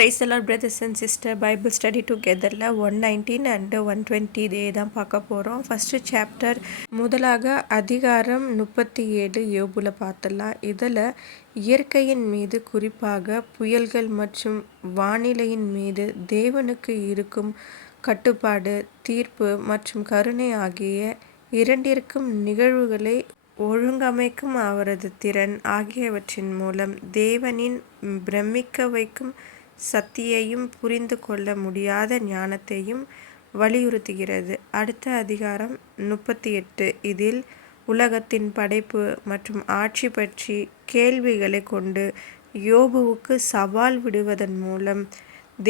Praise the Lord, brothers and sisters. Bible study togetherல 119 and 120 இதே தான் பார்க்க போகிறோம். ஃபஸ்ட்டு சாப்டர் முதலாக அதிகாரம் 37 யோபுல பார்த்துடலாம். இதில் இயற்கையின் மீது குறிப்பாக புயல்கள் மற்றும் வானிலையின் மீது தேவனுக்கு இருக்கும் கட்டுப்பாடு, தீர்ப்பு மற்றும் கருணை ஆகிய இரண்டிற்கும் நிகழ்வுகளை ஒழுங்கமைக்கும் அவரது திறன் ஆகியவற்றின் மூலம் தேவனின் பிரமிக்க வைக்கும் சக்தியையும் புரிந்து கொள்ள முடியாத ஞானத்தையும் வலியுறுத்துகிறது. அடுத்த அதிகாரம் 38 இதில் உலகத்தின் படைப்பு மற்றும் ஆட்சி பற்றி கேள்விகளை கொண்டு யோபுவுக்கு சவால் விடுவதன் மூலம்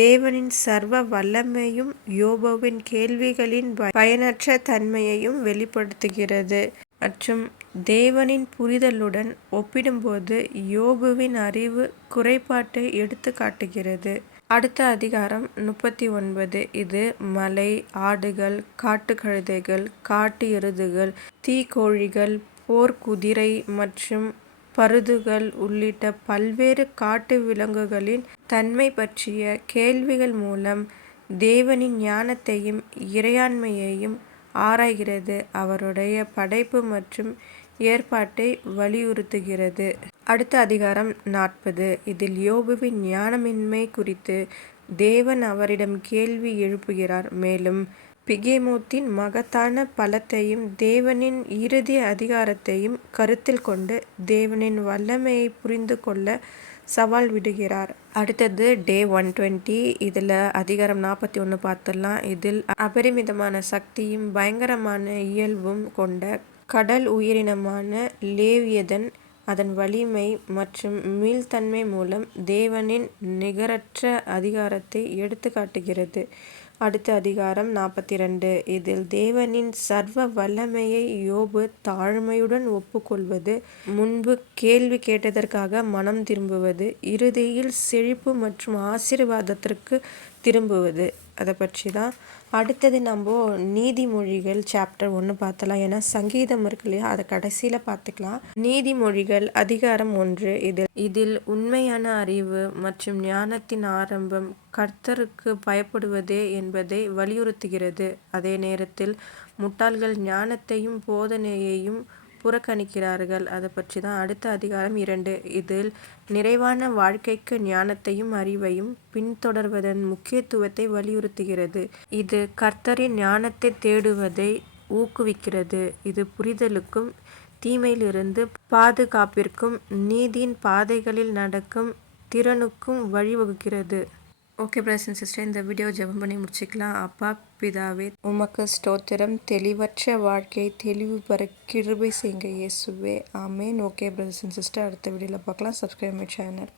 தேவனின் சர்வ வல்லமையும் யோபுவின் கேள்விகளின் பயனற்ற தன்மையையும் வெளிப்படுத்துகிறது மற்றும் தேவனின் புரிதலுடன் ஒப்பிடும்போது யோபுவின் அறிவு குறைபாட்டை எடுத்து காட்டுகிறது. அடுத்த அதிகாரம் 39 இது மலை, ஆடுகள், காட்டு கழுதைகள், காட்டு எருதுகள், தீக்கோழிகள், போர்க்குதிரை மற்றும் பருதுகள் உள்ளிட்ட பல்வேறு காட்டு விலங்குகளின் தன்மை பற்றிய கேள்விகள் மூலம் தேவனின் ஞானத்தையும் இறையாண்மையையும் ஆராய்கிறது. அவருடைய படைப்பு மற்றும் ஏற்பாட்டை வலியுறுத்துகிறது. அடுத்த அதிகாரம் 40 இதில் யோபுவின் ஞானமின்மை குறித்து தேவன் அவரிடம் கேள்வி எழுப்புகிறார். மேலும் பிகேமோத்தின் மகத்தான பலத்தையும் தேவனின் இறுதி அதிகாரத்தையும் கருத்தில் கொண்டு தேவனின் வல்லமையை புரிந்து கொள்ள சவால் விடுகிறார். அடுத்தது டே 120 இதில் அதிகாரம் 41 பார்த்துடலாம். இதில் அபரிமிதமான சக்தியும் பயங்கரமான இயல்பும் கொண்ட கடல் உயிரினமான லேவியதன் அதன் வலிமை மற்றும் மீள்தன்மை மூலம் தேவனின் நிகரற்ற அதிகாரத்தை எடுத்து காட்டுகிறது. அடுத்த அதிகாரம் 42 இதில் தேவனின் சர்வ வல்லமையை யோபு தாழ்மையுடன் ஒப்புக்கொள்வது, முன்பு கேள்வி கேட்டதற்காக மனம் திரும்புவது, இறுதியில் செழிப்பு மற்றும் ஆசீர்வாதத்திற்கு திரும்புவது, அதை பற்றி தான். அடுத்தது நம்ம நீதிமொழிகள் சாப்டர் 1 பார்த்தலாம். ஏன்னா சங்கீதம் இருக்கு இல்லையா, அதை கடைசியில் பார்த்துக்கலாம். நீதிமொழிகள் அதிகாரம் 1 இதில் உண்மையான அறிவு மற்றும் ஞானத்தின் ஆரம்பம் கர்த்தருக்கு பயப்படுவதே என்பதை வலியுறுத்துகிறது. அதே நேரத்தில் முட்டாள்கள் ஞானத்தையும் போதனையையும் புறக்கணிக்கிறார்கள். அதை பற்றி தான். அடுத்த அதிகாரம் 2 இதில் நிறைவான வாழ்க்கைக்கு ஞானத்தையும் அறிவையும் பின்தொடர்வதன் முக்கியத்துவத்தை வலியுறுத்துகிறது. இது கர்த்தரின் ஞானத்தை தேடுவதை ஊக்குவிக்கிறது. இது புரிதலுக்கும் தீமையிலிருந்து பாதுகாப்பிற்கும் நீதியின் பாதைகளில் நடக்கும் திறனுக்கும் வழிவகுக்கிறது. ஓகே பிரதர்ஸ் அண்ட் சிஸ்டர், இந்த வீடியோ ஜெபம் பண்ணி முடிச்சுக்கலாம். அப்பா பிதாவே, உமக்கு ஸ்தோத்திரம். தெளிவற்ற வாழ்க்கையை தெளிவு பெற கிருபை செய்யுங்க இயேசுவே. ஆமேன். ஓகே பிரதர்ஸ் அண்ட் சிஸ்டர், அடுத்த வீடியோவில் பார்க்கலாம். Subscribe my channel.